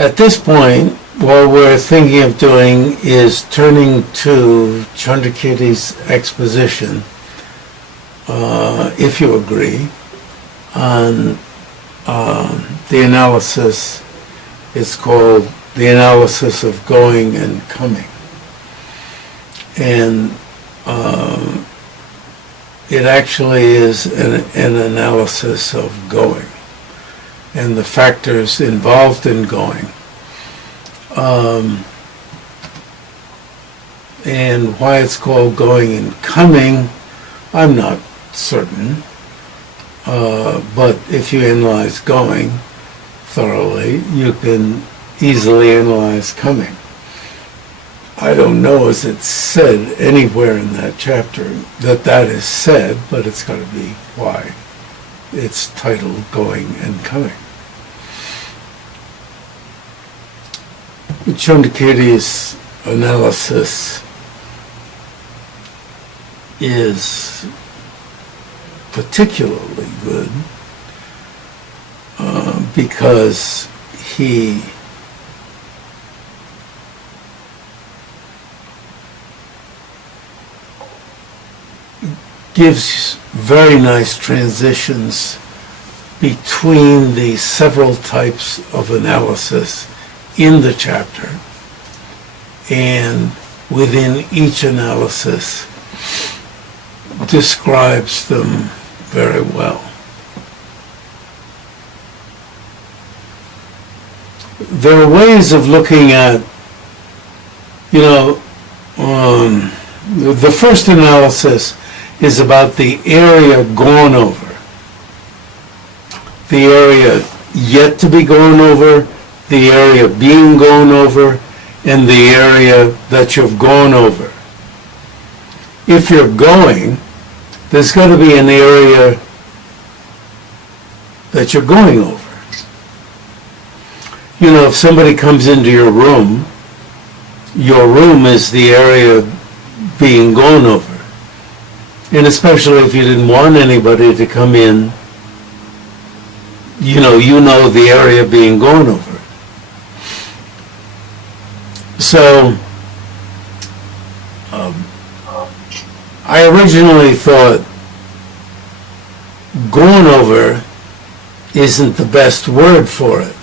At this point, what we're thinking of doing is turning to Chandrakirti's exposition, if you agree, on the analysis. It's called the analysis of going and coming. And it actually is an analysis of going and the factors involved in going. And why it's called going and coming, I'm not certain. But if you analyze going thoroughly, you can easily analyze coming. I don't know, is it said anywhere in that chapter that is said, but it's got to be why it's titled Going and Coming. Chandrakirti's analysis is particularly good because he gives very nice transitions between the several types of analysis in the chapter, and within each analysis describes them very well. There are ways of looking at, the first analysis is about the area gone over, the area yet to be gone over, the area being gone over, and the area that you've gone over. If you're going, there's got to be an area that you're going over. If somebody comes into your room is the area being gone over. And especially if you didn't want anybody to come in, you know the area being gone over. So, I originally thought gone over isn't the best word for it.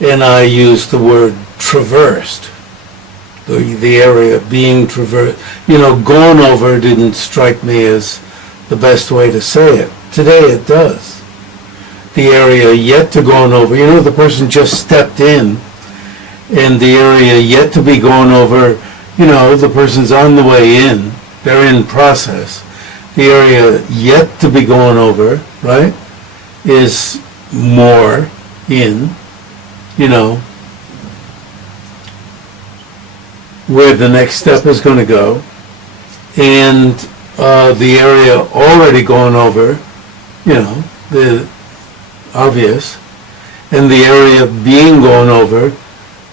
And I used the word traversed. The area being traversed. Gone over didn't strike me as the best way to say it. Today it does. The area yet to gone over. The person just stepped in, and the area yet to be gone over, the person's on the way in. They're in process. The area yet to be gone over, right, is more in, where the next step is going to go, and the area already gone over, the obvious, and the area being gone over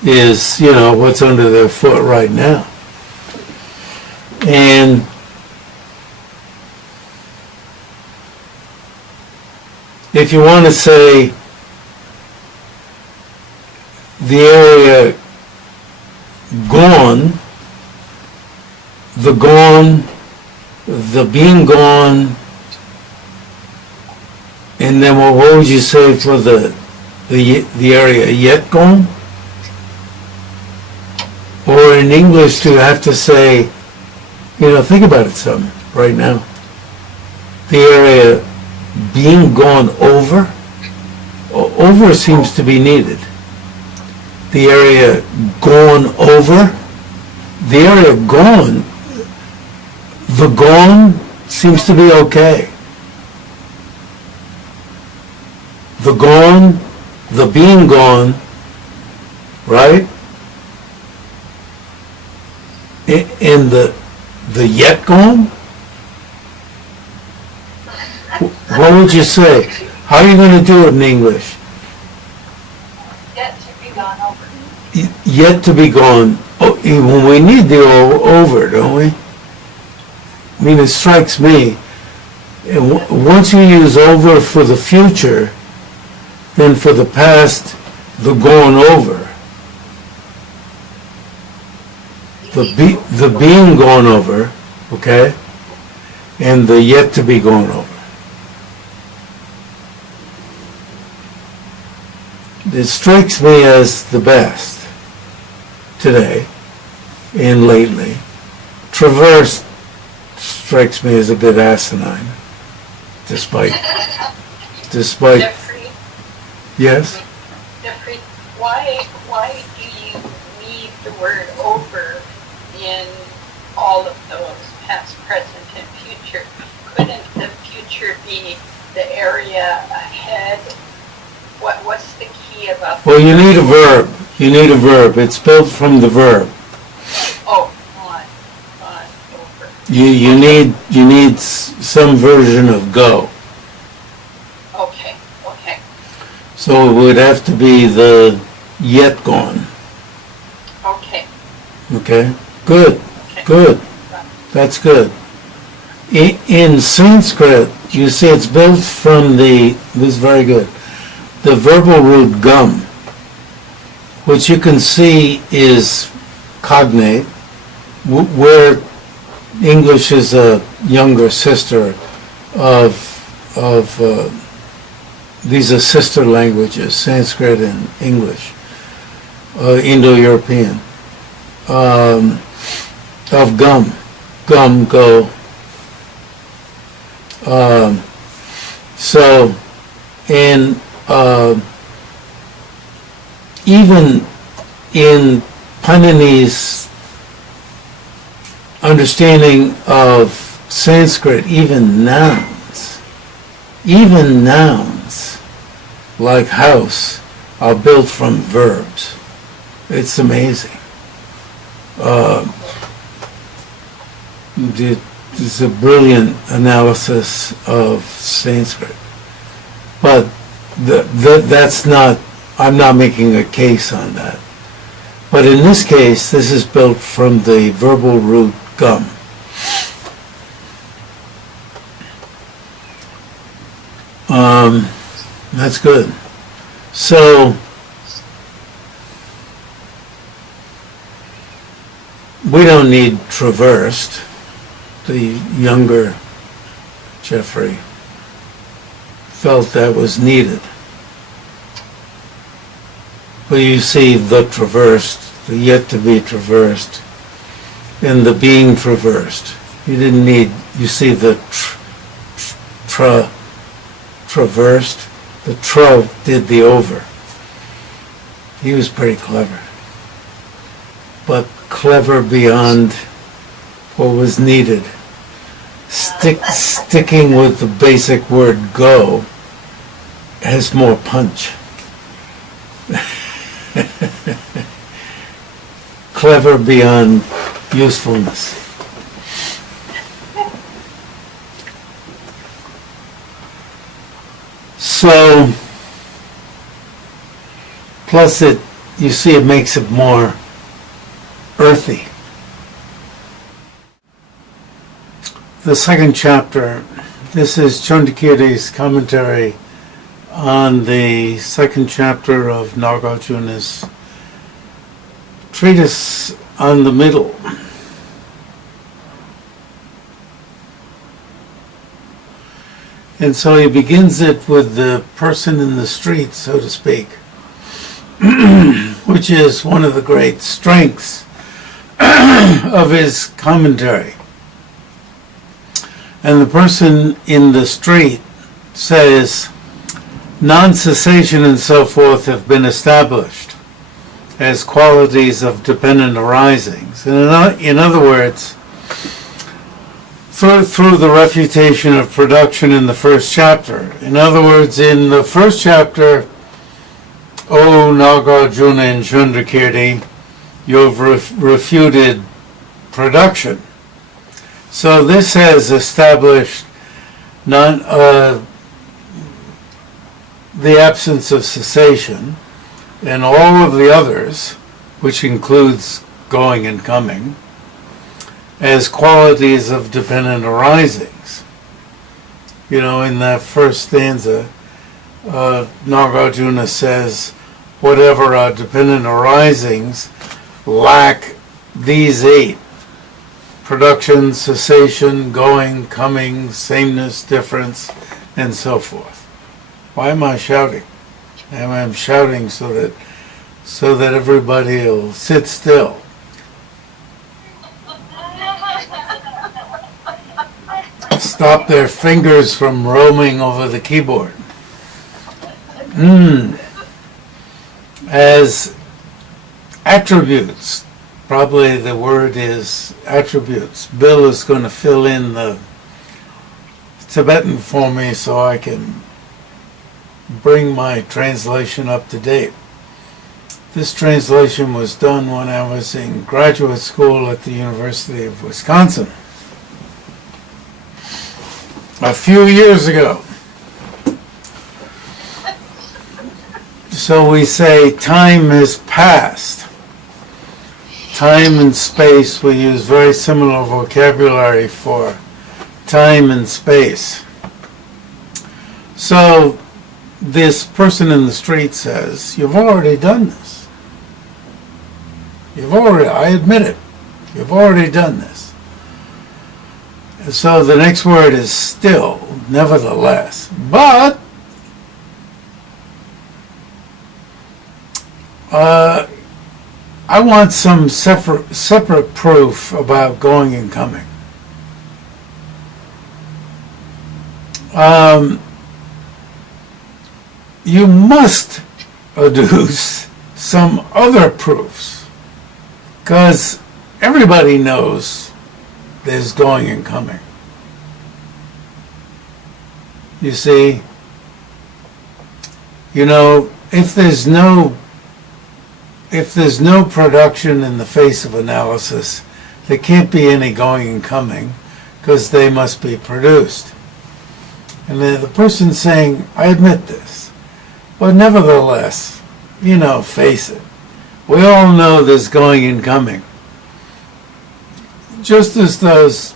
is, what's under their foot right now. And if you want to say the area gone, the being gone, and then what would you say for the area yet gone? Or in English to have to say, think about it some right now. The area being gone over, over seems to be needed. The area gone over, the area gone, the gone seems to be okay. The gone, the being gone, right? And the yet gone? What would you say? How are you going to do it in English? Yet to be gone over. Yet to be gone. Oh, we need the over, don't we? I mean, it strikes me, once you use over for the future, then for the past, the gone over. the being gone over, okay, and the yet to be gone over. It strikes me as the best today and lately. Traverse strikes me as a bit asinine, despite Jeffrey, yes. Jeffrey, why do you need the word over in all of those past, present, and future? Couldn't the future be the area ahead? What's the key about Well, you need a verb. You need a verb. It's built from the verb. Oh, on, over. You need some version of go. Okay. So it would have to be the yet gone. Okay. Okay? Good. Okay. Good. That's good. In Sanskrit, you see it's built from this is very good, the verbal root gum, which you can see is cognate, where English is a younger sister of these are sister languages, Sanskrit and English, Indo-European, of gum, go. So, and even in Panini's understanding of Sanskrit, even nouns like house are built from verbs. It's amazing. It's a brilliant analysis of Sanskrit. But that's not, I'm not making a case on that. But in this case, this is built from the verbal root gum. That's good. So, we don't need traversed. The younger Jeffrey felt that was needed. But you see the traversed, the yet to be traversed, and the being traversed. You didn't need, you see the traversed, the tra did the over. He was pretty clever. But clever beyond what was needed. Sticking with the basic word go has more punch. Clever beyond usefulness. So, plus it, you see, it makes it more earthy. The second chapter, this is Chandrakirti's commentary on the second chapter of Nagarjuna's treatise on the middle. And so he begins it with the person in the street, so to speak, which is one of the great strengths of his commentary. And the person in the street says, non-cessation and so forth have been established as qualities of dependent arisings. And in other words, through the refutation of production in the first chapter. In other words, in the first chapter, O Nagarjuna and Chandrakirti, you've refuted production. So this has established the absence of cessation, and all of the others, which includes going and coming, as qualities of dependent arisings. You know, in that first stanza, Nagarjuna says, whatever are dependent arisings lack these 8: production, cessation, going, coming, sameness, difference, and so forth. Why am I shouting? I'm shouting so that everybody will sit still. Stop their fingers from roaming over the keyboard. As attributes, probably the word is attributes. Bill is going to fill in the Tibetan for me so I can bring my translation up to date. This translation was done when I was in graduate school at the University of Wisconsin a few years ago. So we say time is past. Time and space, we use very similar vocabulary for time and space. So this person in the street says, you've already done this. I admit it, you've already done this. And so the next word is still, nevertheless. But I want some separate proof about going and coming. You must adduce some other proofs, because everybody knows there's going and coming. You see, if there's no production in the face of analysis, there can't be any going and coming, because they must be produced. And the person saying, I admit this, but nevertheless, face it. We all know there's going and coming. Just as those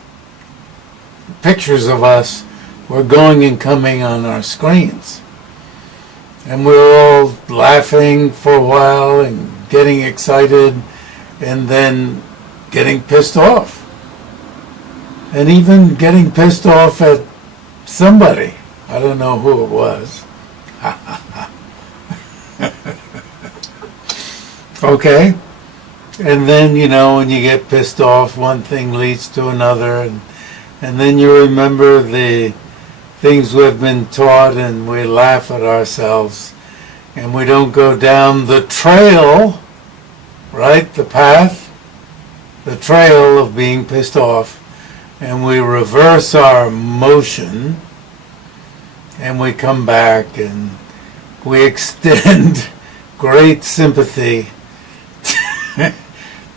pictures of us were going and coming on our screens. And we were all laughing for a while and getting excited and then getting pissed off. And even getting pissed off at somebody. I don't know who it was. Okay? And then, when you get pissed off, one thing leads to another. And then you remember the things we've been taught and we laugh at ourselves. And we don't go down the trail, right? The path, the trail of being pissed off. And we reverse our motion. And we come back and we extend great sympathy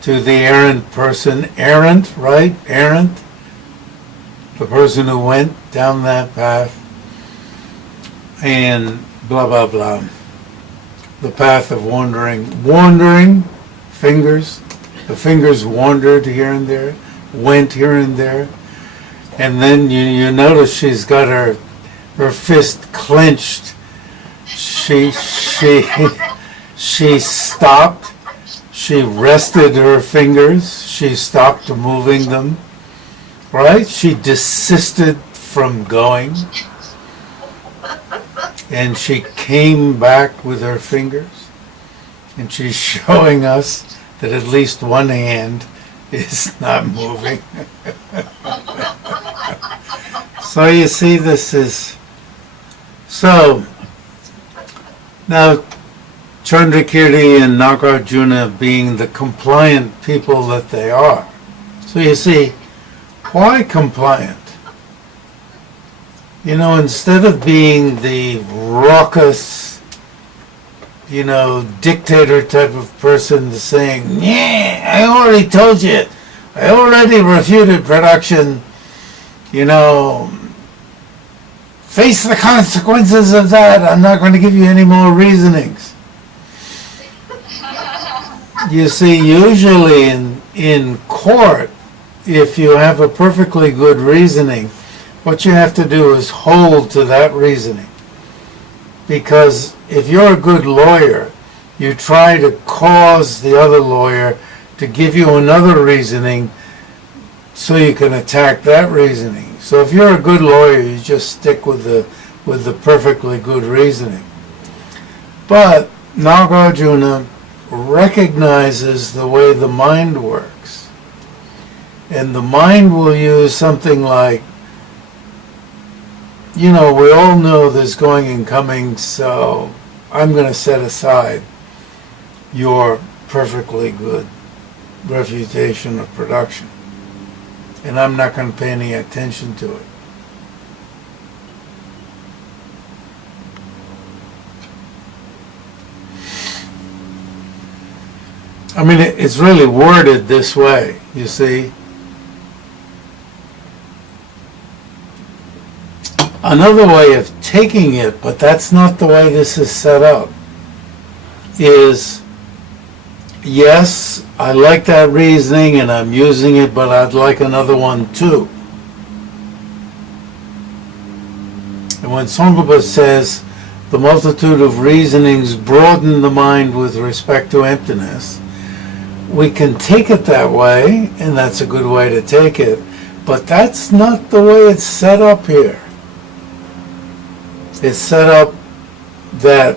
to the errant person. Errant, right? Errant. The person who went down that path. And blah, blah, blah. The path of wandering. Wandering, fingers. The fingers wandered here and there. Went here and there. And then you notice she's got her fist clenched. She stopped. She rested her fingers. She stopped moving them. Right? She desisted from going. And she came back with her fingers. And she's showing us that at least one hand is not moving. So you see, this is... So, now Chandrakirti and Nagarjuna being the compliant people that they are. So you see, why compliant? Instead of being the raucous, dictator type of person saying, yeah, I already told you, I already refuted production, face the consequences of that, I'm not going to give you any more reasonings. You see, usually in court, if you have a perfectly good reasoning, what you have to do is hold to that reasoning. Because if you're a good lawyer, you try to cause the other lawyer to give you another reasoning so you can attack that reasoning. So if you're a good lawyer, you just stick with the perfectly good reasoning. But Nagarjuna recognizes the way the mind works. And the mind will use something like, we all know there's going and coming, so I'm going to set aside your perfectly good refutation of production. And I'm not going to pay any attention to it. I mean, it's really worded this way, you see. Another way of taking it, but that's not the way this is set up, is, yes, I like that reasoning and I'm using it, but I'd like another one too. And when Tsong-kha-pa says, the multitude of reasonings broaden the mind with respect to emptiness, we can take it that way, and that's a good way to take it, but that's not the way it's set up here. It's set up that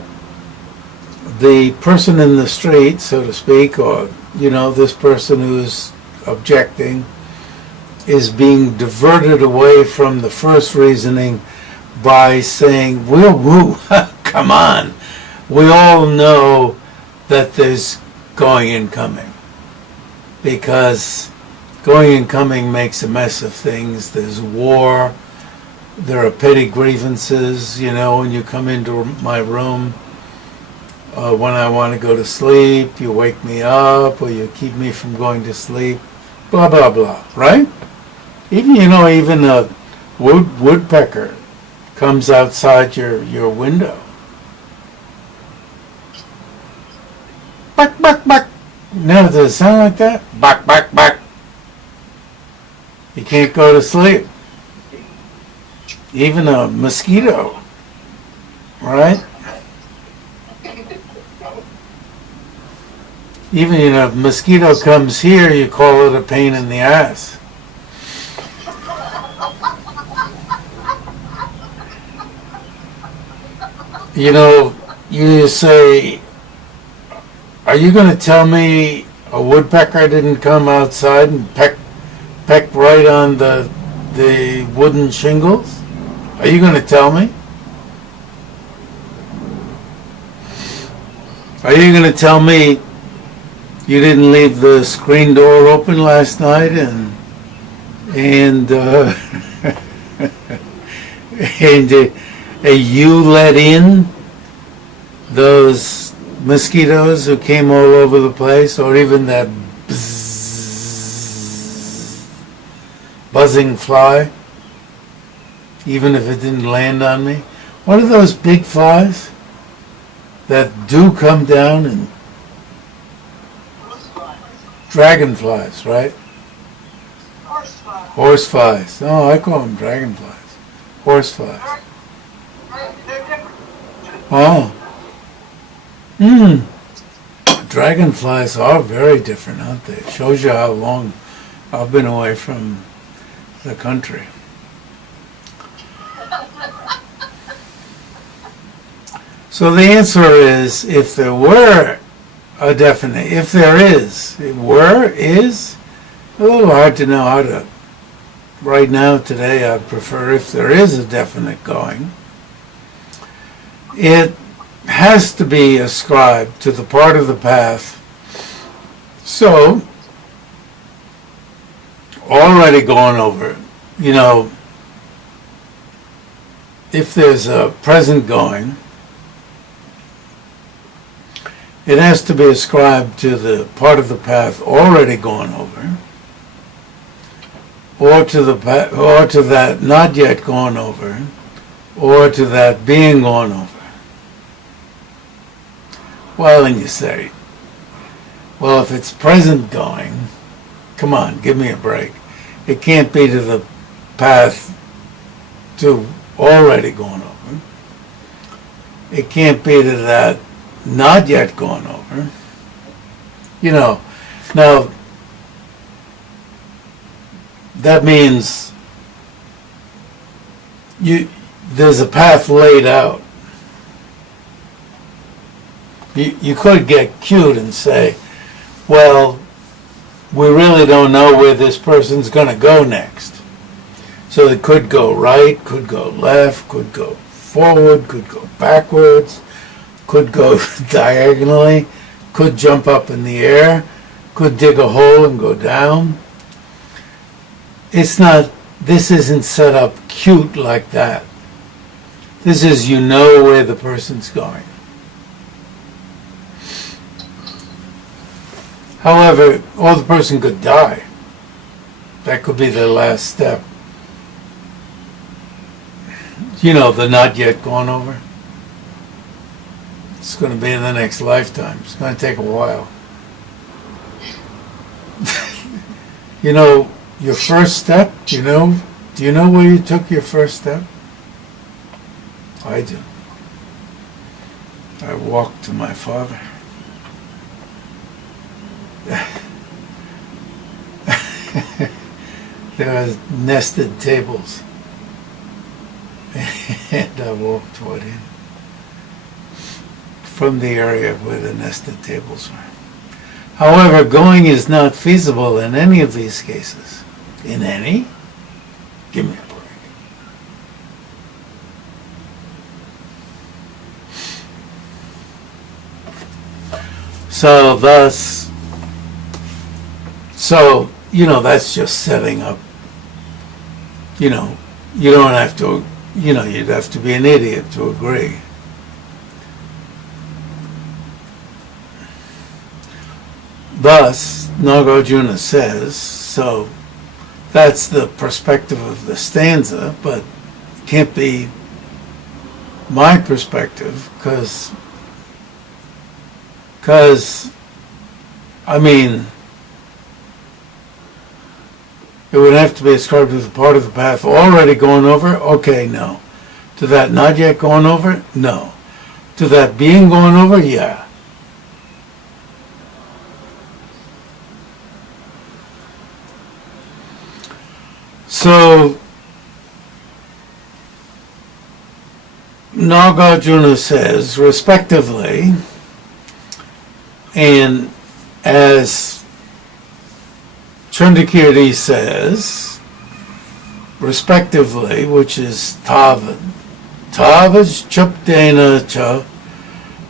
the person in the street, so to speak, or, this person who's objecting, is being diverted away from the first reasoning by saying, woo, come on. We all know that there's going and coming. Because going and coming makes a mess of things. There's war. There are petty grievances, when you come into my room. When I want to go to sleep, you wake me up, or you keep me from going to sleep, blah, blah, blah, right? Even a woodpecker comes outside your window. Buck, buck, buck. No, does it sound like that? Buck, buck, buck. You can't go to sleep. Even a mosquito, right? Even if a mosquito comes here, you call it a pain in the ass. You say, are you going to tell me a woodpecker didn't come outside and peck right on the wooden shingles? Are you going to tell me? Are you going to tell me you didn't leave the screen door open last night and you let in those mosquitoes who came all over the place, or even that buzzing fly, even if it didn't land on me? What are those big flies that do come down? And dragonflies, right? Horseflies. Oh, I call them dragonflies. Horseflies. Oh. Dragonflies are very different, aren't they? It shows you how long I've been away from the country. So the answer is, if there were a definite, if there is, is a little hard to know how to. Right now, today, I'd prefer if there is a definite going. It has to be ascribed to the part of the path. So, already gone over, if there's a present going, it has to be ascribed to the part of the path already gone over, or to that not yet gone over, or to that being gone over. Well, and you say, well, if it's present going, come on, give me a break. It can't be to the path to already gone over. It can't be to that not yet gone over. Now, that means there's a path laid out. You could get cute and say, well, we really don't know where this person's going to go next. So it could go right, could go left, could go forward, could go backwards, could go diagonally, could jump up in the air, could dig a hole and go down. This isn't set up cute like that. This is, you know where the person's going. However, or the person could die. That could be the last step. You know, the not yet gone over. It's going to be in the next lifetime. It's going to take a while. You know, your first step, do you know where you took your first step? I do. I walked to my father. There was nested tables. And I walked toward him from the area where the nested tables were. However, going is not feasible in any of these cases. In any? Give me a break. So that's just setting up, you don't have to, you'd have to be an idiot to agree. Thus, Nagarjuna says, so that's the perspective of the stanza, but it can't be my perspective, because it would have to be ascribed to the part of the path already going over. Okay, no. To that not yet going over? No. To that being going over? Yeah. So, Nagarjuna says, respectively, and as Chandrakirti says, respectively, which is Tavad. Tavas chaptena cha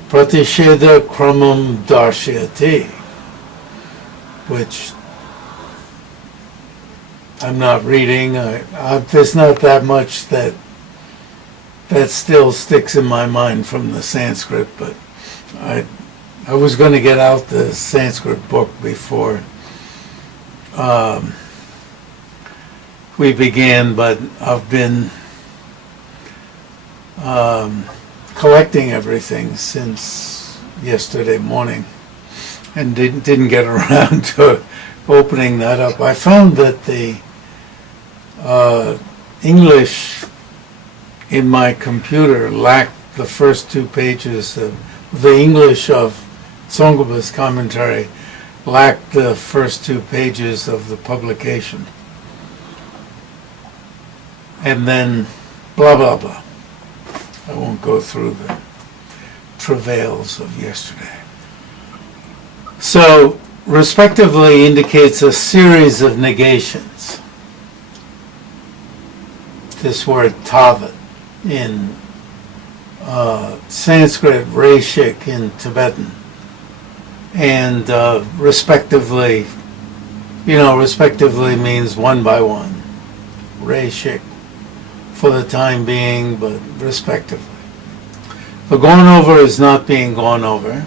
pratisheda kramam darshyati, which I'm not reading. There's not that much that still sticks in my mind from the Sanskrit, but I was going to get out the Sanskrit book before we began, but I've been collecting everything since yesterday morning and didn't get around to opening that up. I found that the English in my computer lacked the first 2 pages of the English of Tsong-kha-pa's commentary, lacked the first 2 pages of the publication. And then blah, blah, blah. I won't go through the travails of yesterday. So, respectively indicates a series of negations. This word tavat in Sanskrit, reshik in Tibetan, and respectively means one by one. Reshik for the time being, but respectively. The gone over is not being gone over.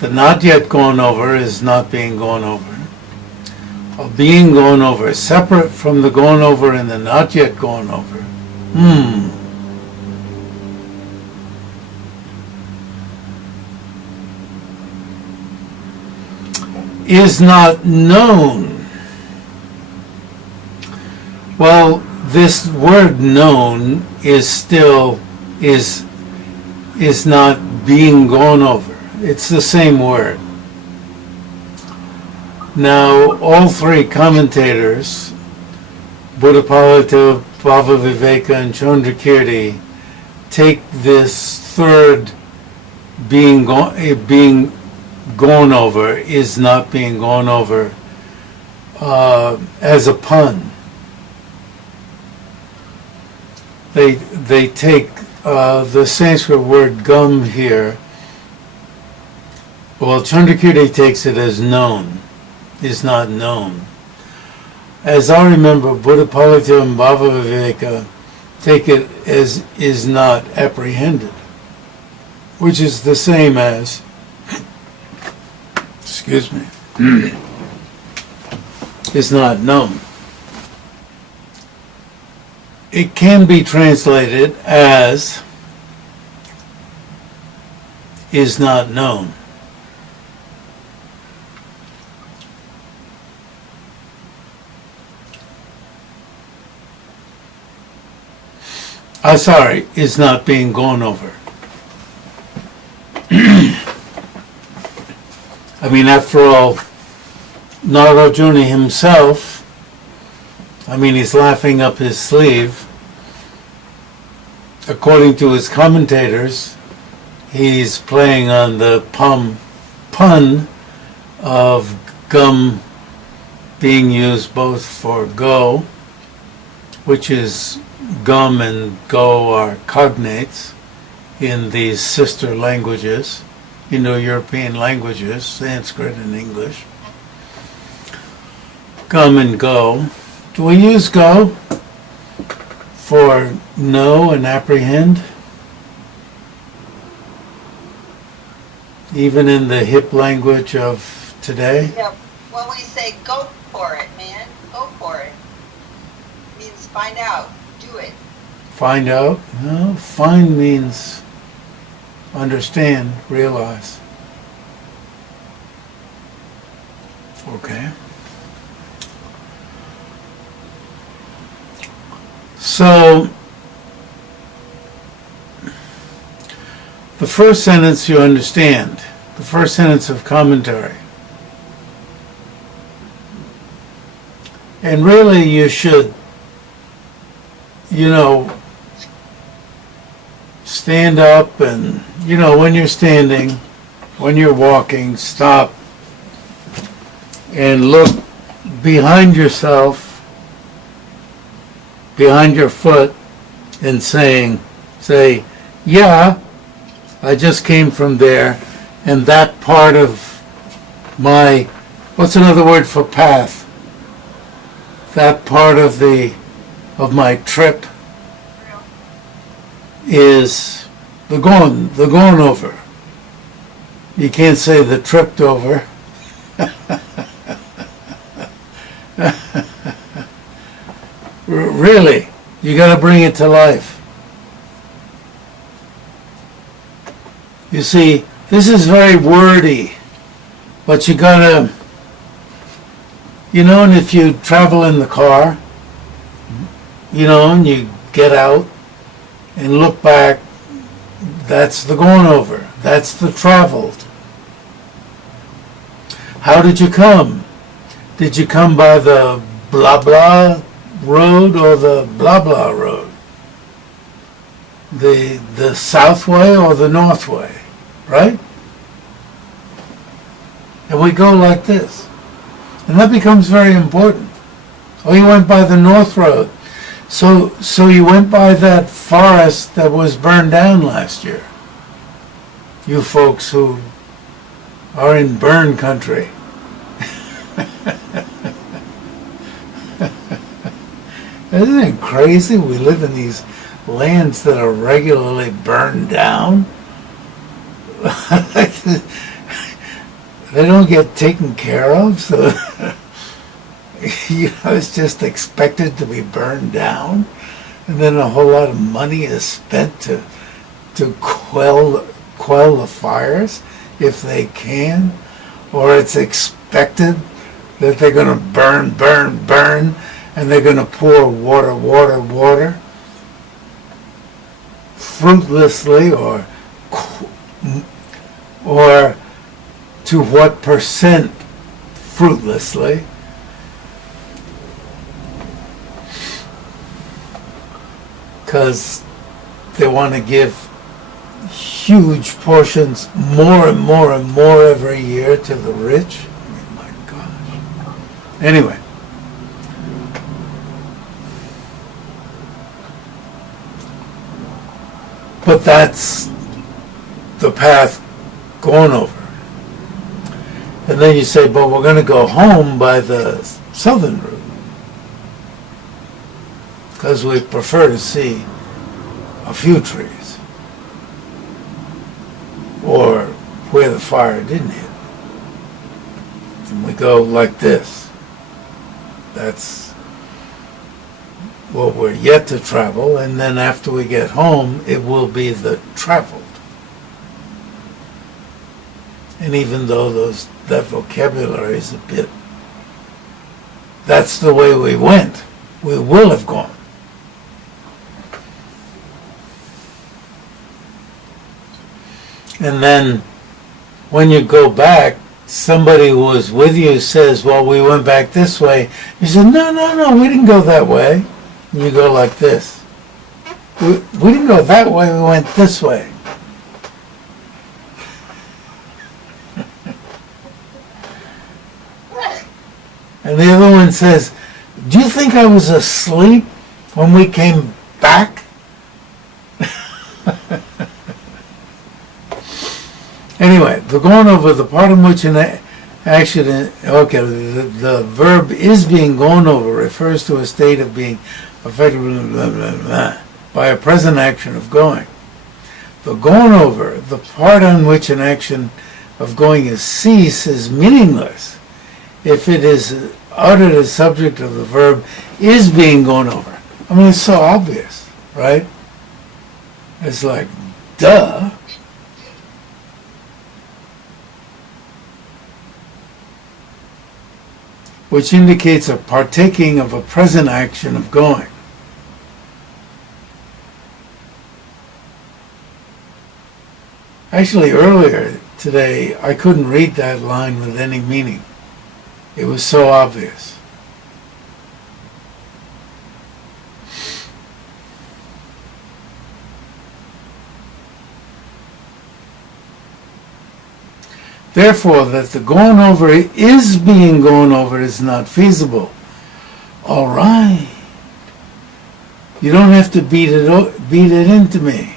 The not yet gone over is not being gone over. A being gone over, separate from the gone over and the not yet gone over. Is not known. Well, this word known is still is not being gone over. It's the same word. Now, all three commentators, Buddhapalita, Bhavaviveka, and Chandrakirti, take this third being gone over, is not being gone over, as a pun. They take the Sanskrit word gum here. Well, Chandrakirti takes it as known, is not known. As I remember, Buddhapalita and Bhavaviveka take it as is not apprehended, which is the same as, excuse me, is not known. It can be translated as is not known. Sorry, is not being gone over. I mean, after all, Nagarjuna himself, I mean, he's laughing up his sleeve. According to his commentators, he's playing on the pun of gum being used both for go, which is gum and go are cognates in these sister languages, Indo-European languages, Sanskrit and English. Gum and go. Do we use go for know and apprehend? Even in the hip language of today? Yeah, when we say go for it, man, go for it, means find out, do it. Find out? No, find means understand, realize. Okay. So, the first sentence you understand, the first sentence of commentary. And really you should, stand up and, when you're standing, when you're walking, stop and look behind yourself, behind your foot, and say, yeah, I just came from there, and that part of my, what's another word for path? That part of my trip is the gone over. You can't say the tripped over. Really, you got to bring it to life. You see, this is very wordy, but you got to, and if you travel in the car, and you get out and look back, that's the going over. That's the traveled. How did you come? Did you come by the blah blah road or the blah blah road? The south way or the north way, right? And we go like this. And that becomes very important. Oh, you went by the north road. So you went by that forest that was burned down last year. You folks who are in burn country. Isn't it crazy? We live in these lands that are regularly burned down. They don't get taken care of, so it's just expected to be burned down, and then a whole lot of money is spent to quell the fires if they can, or it's expected that they're going to burn, and they're going to pour water fruitlessly or or to what percent fruitlessly. Because they want to give huge portions, more and more and more every year to the rich. I mean, my gosh. Anyway. But that's the path going over. And then you say, but we're going to go home by the southern route. Because we prefer to see a few trees. Or where the fire didn't hit. And we go like this. That's what we're yet to travel, and then after we get home, it will be the traveled. And even though that vocabulary is a bit, that's the way we went, we will have gone. And then when you go back, somebody who was with you says, well, we went back this way. You said, no, we didn't go that way. And you go like this. We didn't go that way, we went this way. And the other one says, do you think I was asleep when we came back? Anyway, the going over, the part in which an action, okay, the verb is being gone over refers to a state of being affected by a present action of going. The going over, the part on which an action of going is ceased, is meaningless if it is uttered as subject of the verb is being gone over. I mean, it's so obvious, right? It's like, duh. Which indicates a partaking of a present action of going. Actually, earlier today, I couldn't read that line with any meaning. It was so obvious. Therefore, that the going over is being gone over is not feasible. All right. You don't have to beat it into me.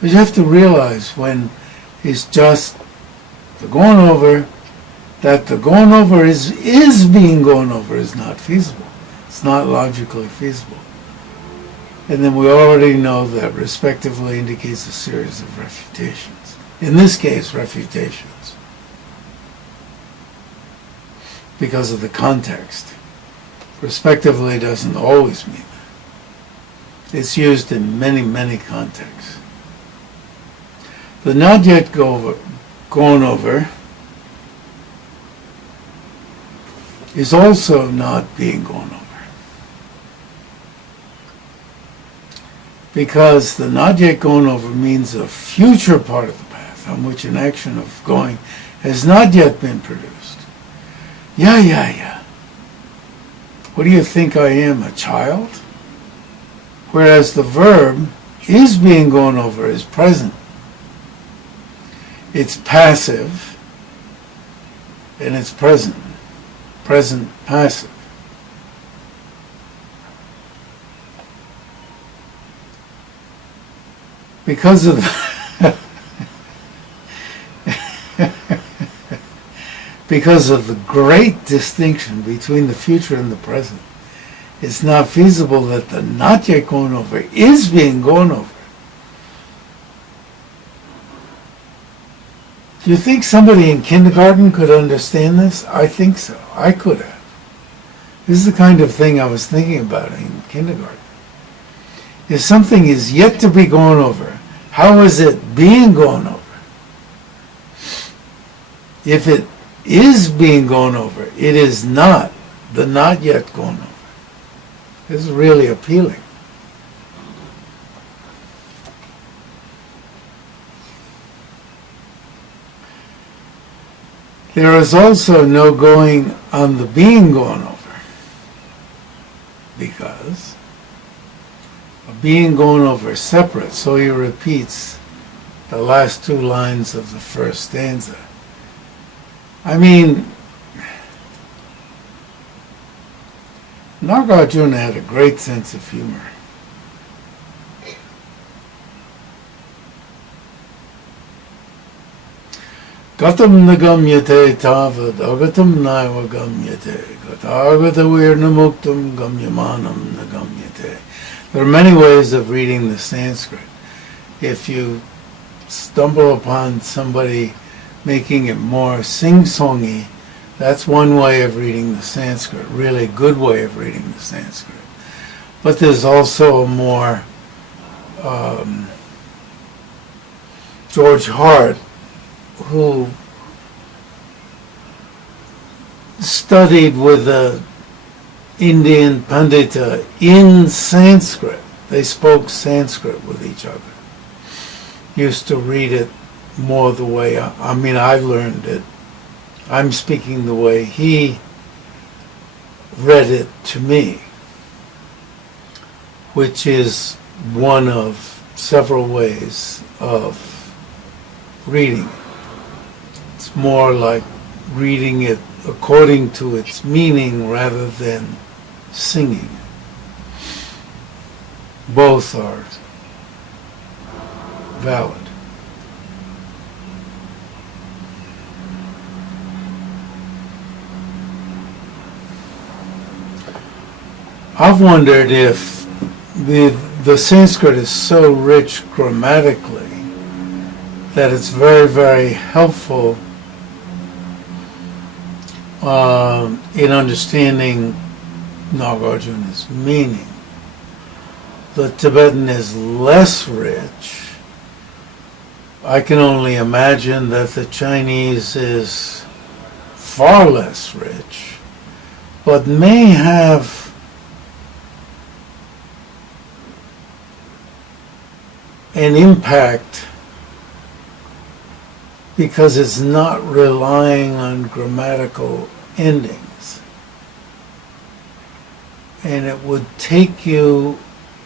But you have to realize when it's just the going over, that the going over is being gone over is not feasible. It's not logically feasible. And then we already know that respectively indicates a series of refutations. In this case, refutations. Because of the context. Respectively doesn't always mean that. It's used in many, many contexts. The not yet gone over is also not being gone over. Because the not yet gone over means a future part of the path on which an action of going has not yet been produced. Yeah. What do you think I am, a child? Whereas the verb is being gone over is present. It's passive and it's present. Present passive. Because of because of the great distinction between the future and the present, it's not feasible that the not yet gone over is being gone over. Do you think somebody in kindergarten could understand this? I think so. I could have. This is the kind of thing I was thinking about in kindergarten. If something is yet to be gone over, how is it being gone over? If it is being gone over, it is not the not yet gone over. This is really appealing. There is also no going on the being gone over, because a being going over is separate, so he repeats the last two lines of the first stanza. I mean, Nagarjuna had a great sense of humor. Gatam nagamyate tavad agatam naiva gamyate gatagata virnamuktam gamyamanam nagamyate. There are many ways of reading the Sanskrit. If you stumble upon somebody making it more sing-songy, that's one way of reading the Sanskrit, really good way of reading the Sanskrit. But there's also a more George Hart, who studied with a Indian Pandita in Sanskrit. They spoke Sanskrit with each other. Used to read it more the way, I learned it. I'm speaking the way he read it to me, which is one of several ways of reading. It's more like reading it according to its meaning rather than singing. Both are valid. I've wondered if the Sanskrit is so rich grammatically that it's very, very helpful in understanding Nagarjuna's meaning. The Tibetan is less rich. I can only imagine that the Chinese is far less rich, but may have an impact because it's not relying on grammatical endings. And it would take you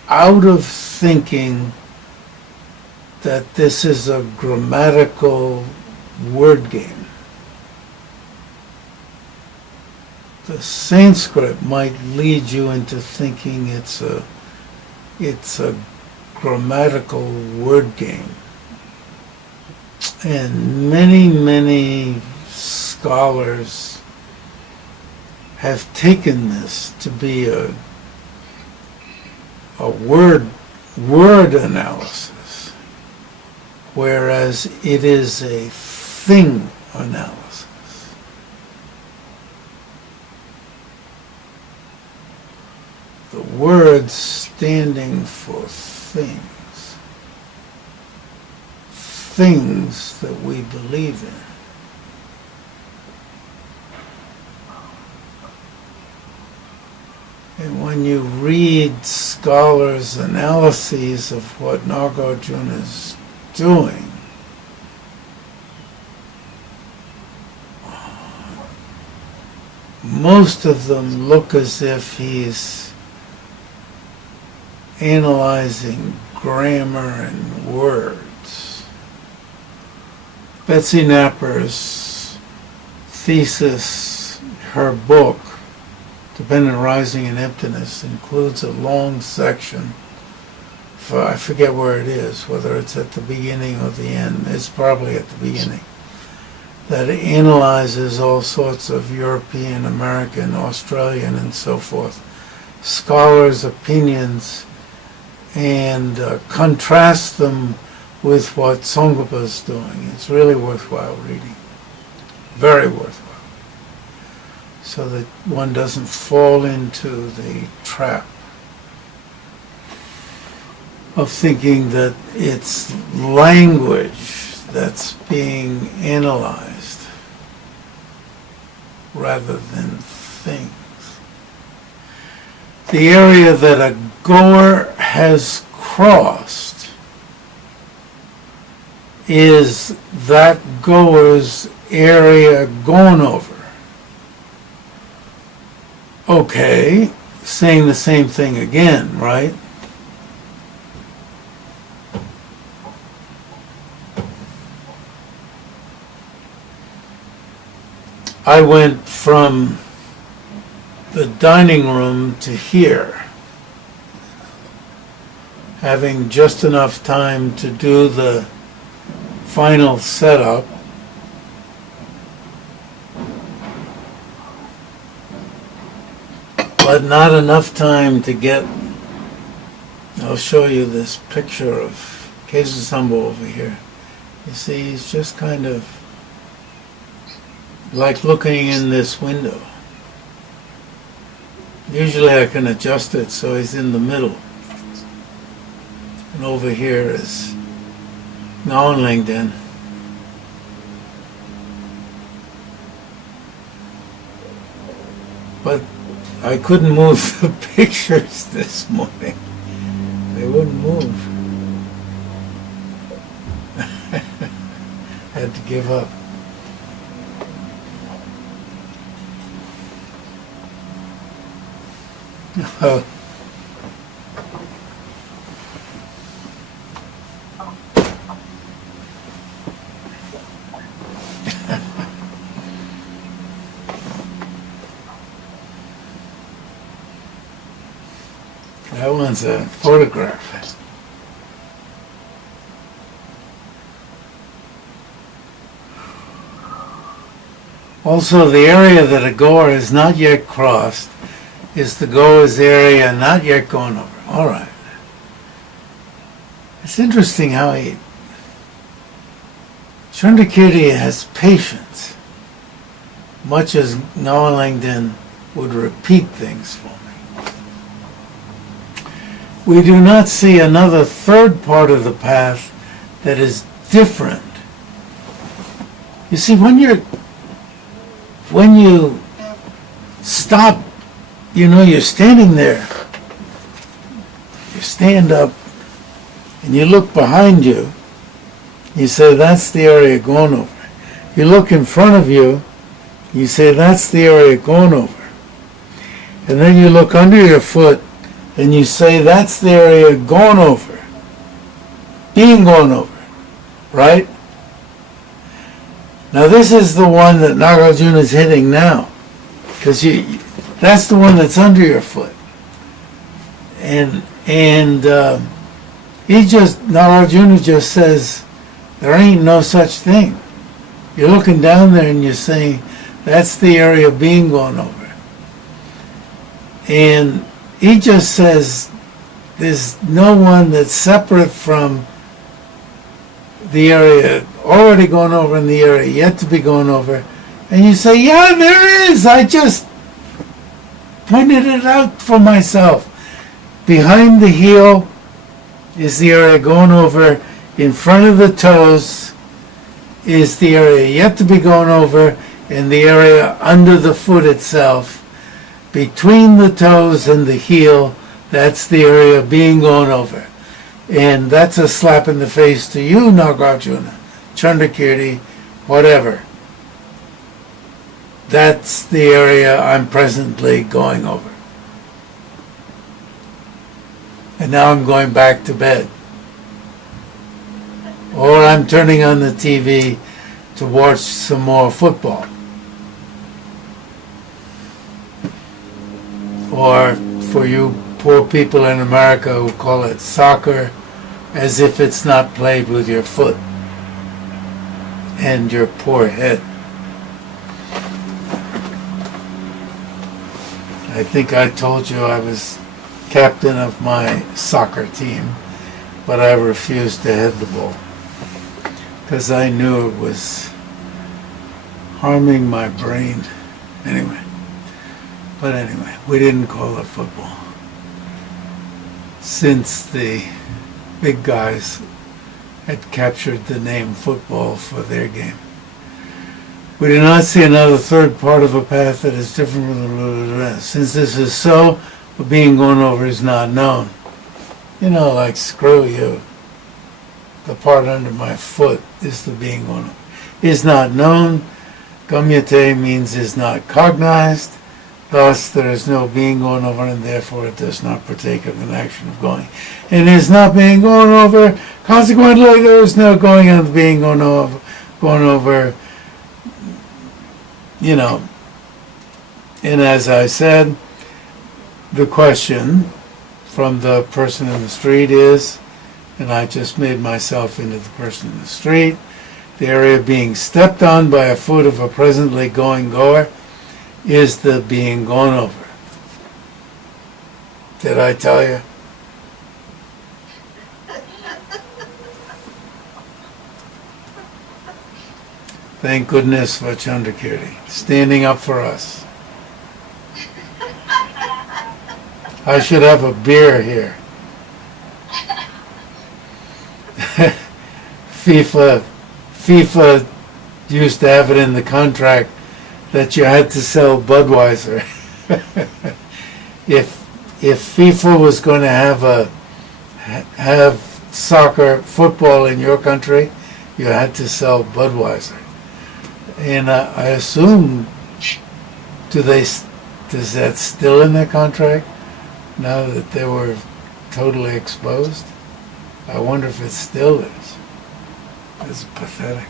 out of thinking that this is a grammatical word game. The Sanskrit might lead you into thinking it's a grammatical word game. And many, many scholars have taken this to be a word analysis, whereas it is a thing analysis. The words standing for things. Things that we believe in. And when you read scholars' analyses of what Nagarjuna is doing, most of them look as if he's analyzing grammar and words. Betsy Knapper's thesis, her book, Dependent Rising and Emptiness, includes a long section, I forget where it is, whether it's at the beginning or the end, it's probably at the beginning, that analyzes all sorts of European, American, Australian, and so forth, scholars' opinions, and contrast them with what Tsong-kha-pa is doing. It's really worthwhile reading. Very worthwhile. So that one doesn't fall into the trap of thinking that it's language that's being analyzed rather than things. The area that a goer has crossed is that goer's area going over. Okay, saying the same thing again, right? I went from the dining room to here, having just enough time to do the final setup. But not enough time to get, I'll show you this picture of Keisusambo over here. You see, he's just kind of like looking in this window. Usually I can adjust it so he's in the middle. And over here is Nagarjuna. But I couldn't move the pictures this morning. They wouldn't move. Had to give up. That one's a photograph. Also, the area that a goer has not yet crossed is the goer's area not yet gone over. All right. It's interesting how Chandrakirti has patience, much as Nagarjuna would repeat things for me. We do not see another third part of the path that is different. You see, when you stop, you're standing there. You stand up and you look behind you. You say, that's the area going over. You look in front of you. You say, that's the area going over. And then you look under your foot and you say, that's the area going over. Being gone over. Right? Now this is the one that Nagarjuna is hitting now. Because that's the one that's under your foot. And Nagarjuna just says, there ain't no such thing. You're looking down there and you're saying, that's the area being gone over. And he just says, there's no one that's separate from the area already gone over and the area yet to be gone over. And you say, yeah, there is. I just pointed it out for myself. Behind the heel is the area going over. In front of the toes is the area yet to be gone over, and the area under the foot itself. Between the toes and the heel, that's the area being gone over. And that's a slap in the face to you, Nagarjuna, Chandrakirti, whatever. That's the area I'm presently going over. And now I'm going back to bed. Or I'm turning on the TV to watch some more football. Or for you poor people in America who call it soccer, as if it's not played with your foot and your poor head. I think I told you I was captain of my soccer team, but I refused to head the ball because I knew it was harming my brain. But anyway, we didn't call it football since the big guys had captured the name football for their game. We do not see another third part of a path that is different from the rest. Since this is so, the being gone over is not known. Like screw you. The part under my foot is the being gone over. Is not known. Gamyate means is not cognized. Thus, there is no being going over, and therefore it does not partake of an action of going. It is not being going over. Consequently, there is no going of being going over. Going over. You know. And as I said, the question from the person in the street is, and I just made myself into the person in the street, the area being stepped on by a foot of a presently going goer is the being gone over. Did I tell you? Thank goodness for Chandrakirti, standing up for us. I should have a beer here. FIFA used to have it in the contract that you had to sell Budweiser. if FIFA was going to have football in your country, you had to sell Budweiser. And I assume, is that still in their contract now that they were totally exposed? I wonder if it still is. It's pathetic.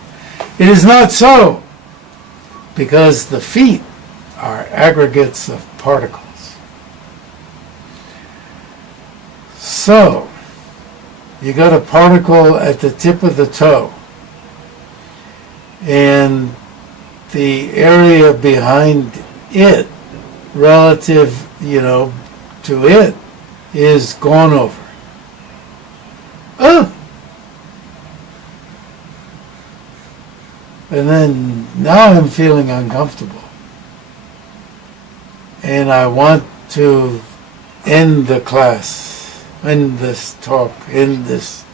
It is not so, because the feet are aggregates of particles. So, you got a particle at the tip of the toe, and the area behind it, relative, to it, is gone over. Oh! And then now I'm feeling uncomfortable. And I want to end the class, end this talk, end this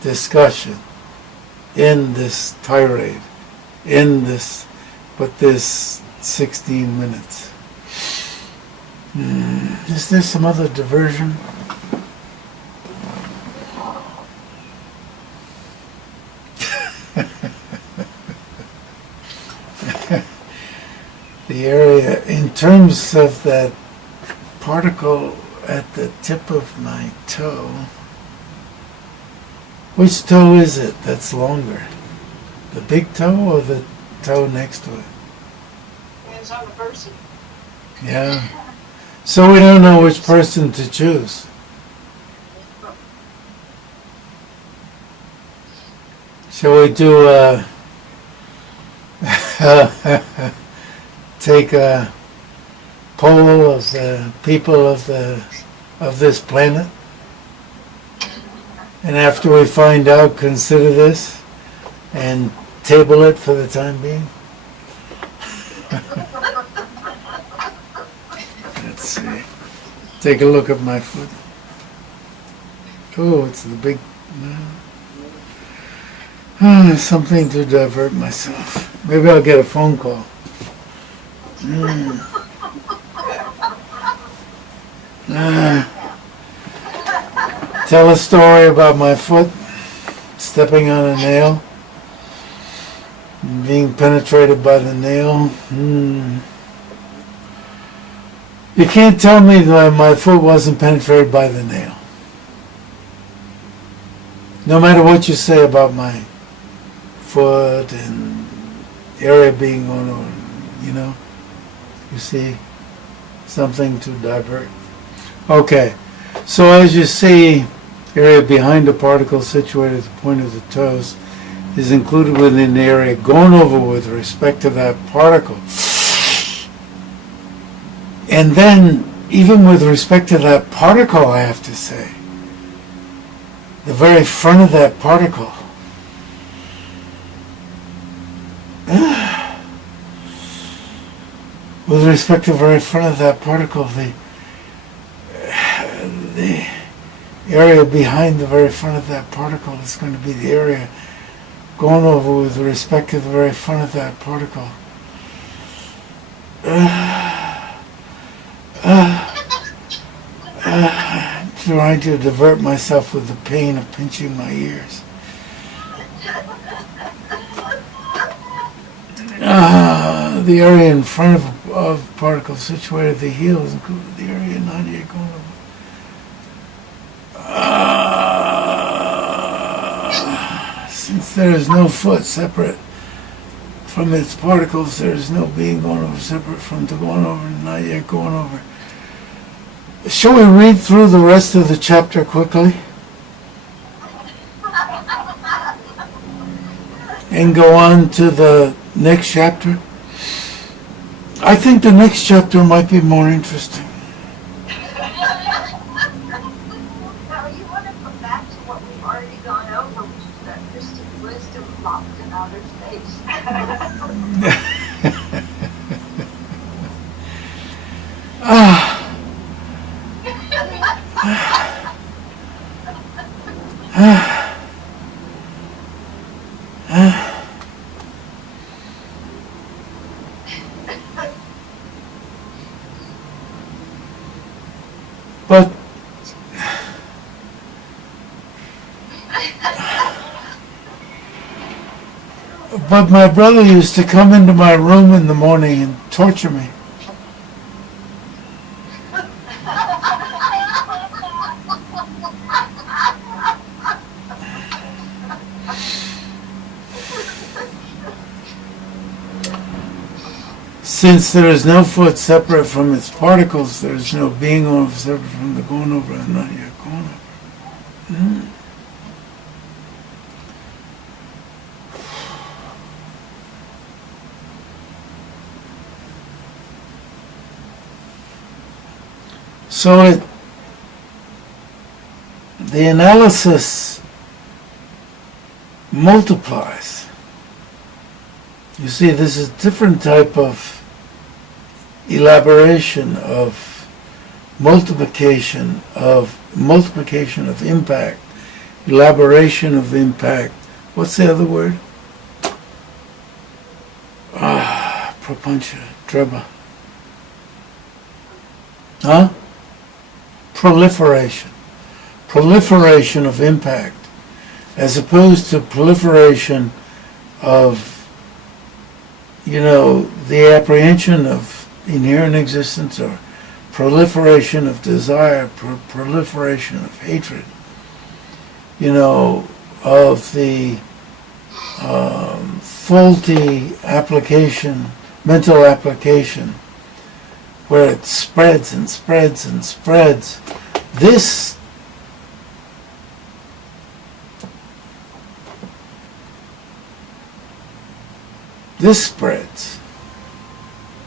discussion, end this tirade, end this, but this 16 minutes. Is there some other diversion? The area, in terms of that particle at the tip of my toe, which toe is it that's longer? The big toe or the toe next to it? Depends on the person. Yeah. So we don't know which person to choose. Shall we do take a poll of the people of this planet, and after we find out, consider this and table it for the time being? Let's see. Take a look at my foot. Oh, it's the big... something to divert myself. Maybe I'll get a phone call. Tell a story about my foot stepping on a nail, being penetrated by the nail. You can't tell me that my foot wasn't penetrated by the nail. No matter what you say about my foot and area being on, you see, something to divert. Okay, so as you see, area behind the particle situated at the point of the toes is included within the area gone over with respect to that particle. And then, even with respect to that particle, I have to say, the very front of that particle, with respect to the very front of that particle, the area behind the very front of that particle is going to be the area going over with respect to the very front of that particle. Trying to divert myself with the pain of pinching my ears. the area in front of particles situated at the heels, including the area not yet going over. Since there is no foot separate from its particles, there is no being going over separate from the going over and not yet going over. Shall we read through the rest of the chapter quickly? And go on to the next chapter? I think the next chapter might be more interesting. Now, you want to come back to what we've already gone over, which is that Christian wisdom locked in outer space. But my brother used to come into my room in the morning and torture me. Since there is no foot separate from its particles, there is no being over separate from the going over and not yet going over. So the analysis multiplies. You see, this is a different type of elaboration of multiplication of impact, elaboration of impact. What's the other word? Prapancha, draba. Huh? Proliferation of impact, as opposed to proliferation of, the apprehension of inherent existence, or proliferation of desire, proliferation of hatred, of the faulty application, mental application, where it spreads and spreads and spreads. This spreads.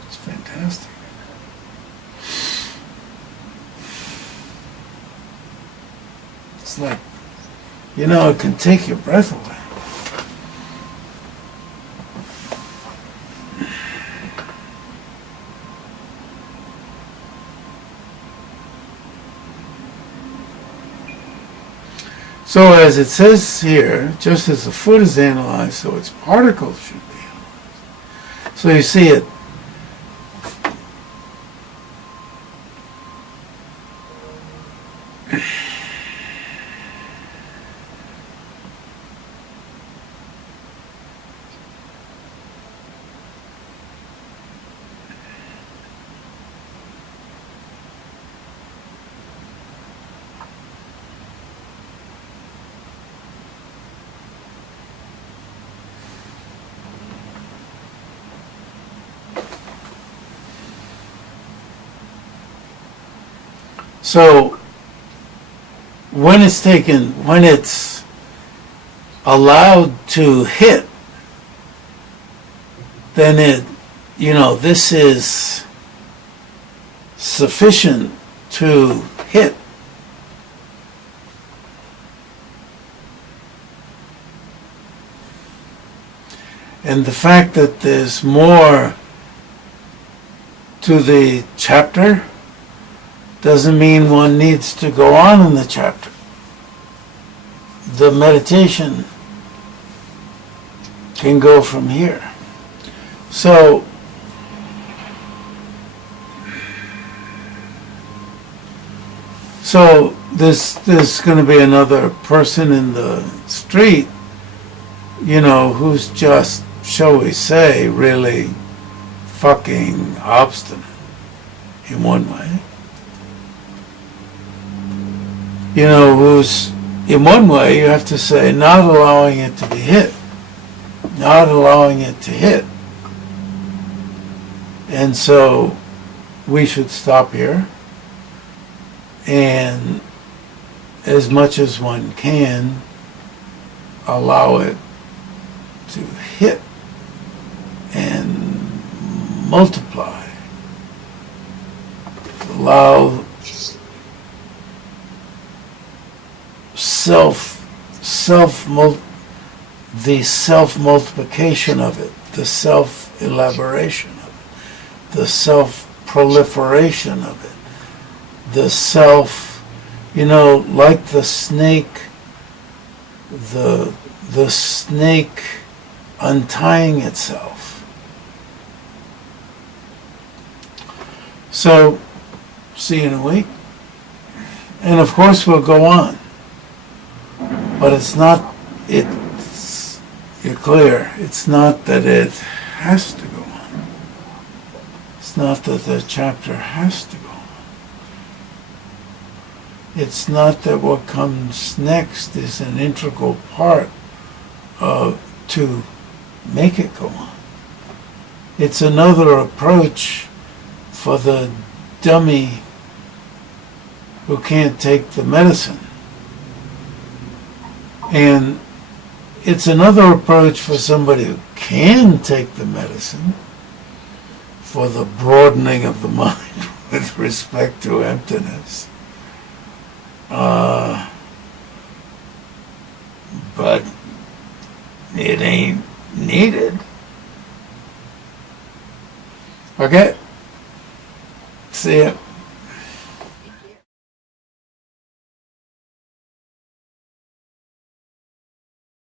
It's fantastic. It's like, it can take your breath away. So as it says here, just as the foot is analyzed, so its particles should be analyzed. So you see it. So when it's allowed to hit, then this is sufficient to hit. And the fact that there's more to the chapter doesn't mean one needs to go on in the chapter. The meditation can go from here. So there's going to be another person in the street, who's just, shall we say, really fucking obstinate in one way. You know, who's, in one way, you have to say, not allowing it to be hit. Not allowing it to hit. And so, we should stop here. And as much as one can, allow it to hit and multiply. Allow the self-multiplication of it, the self-elaboration of it, the self-proliferation of it, the self, you know, like the snake, the snake untying itself. So, see you in a week. And of course we'll go on. But it's not, you're clear, it's not that it has to go on. It's not that the chapter has to go on. It's not that what comes next is an integral part to make it go on. It's another approach for the dummy who can't take the medicine. And it's another approach for somebody who can take the medicine for the broadening of the mind with respect to emptiness. But it ain't needed. Okay? See ya.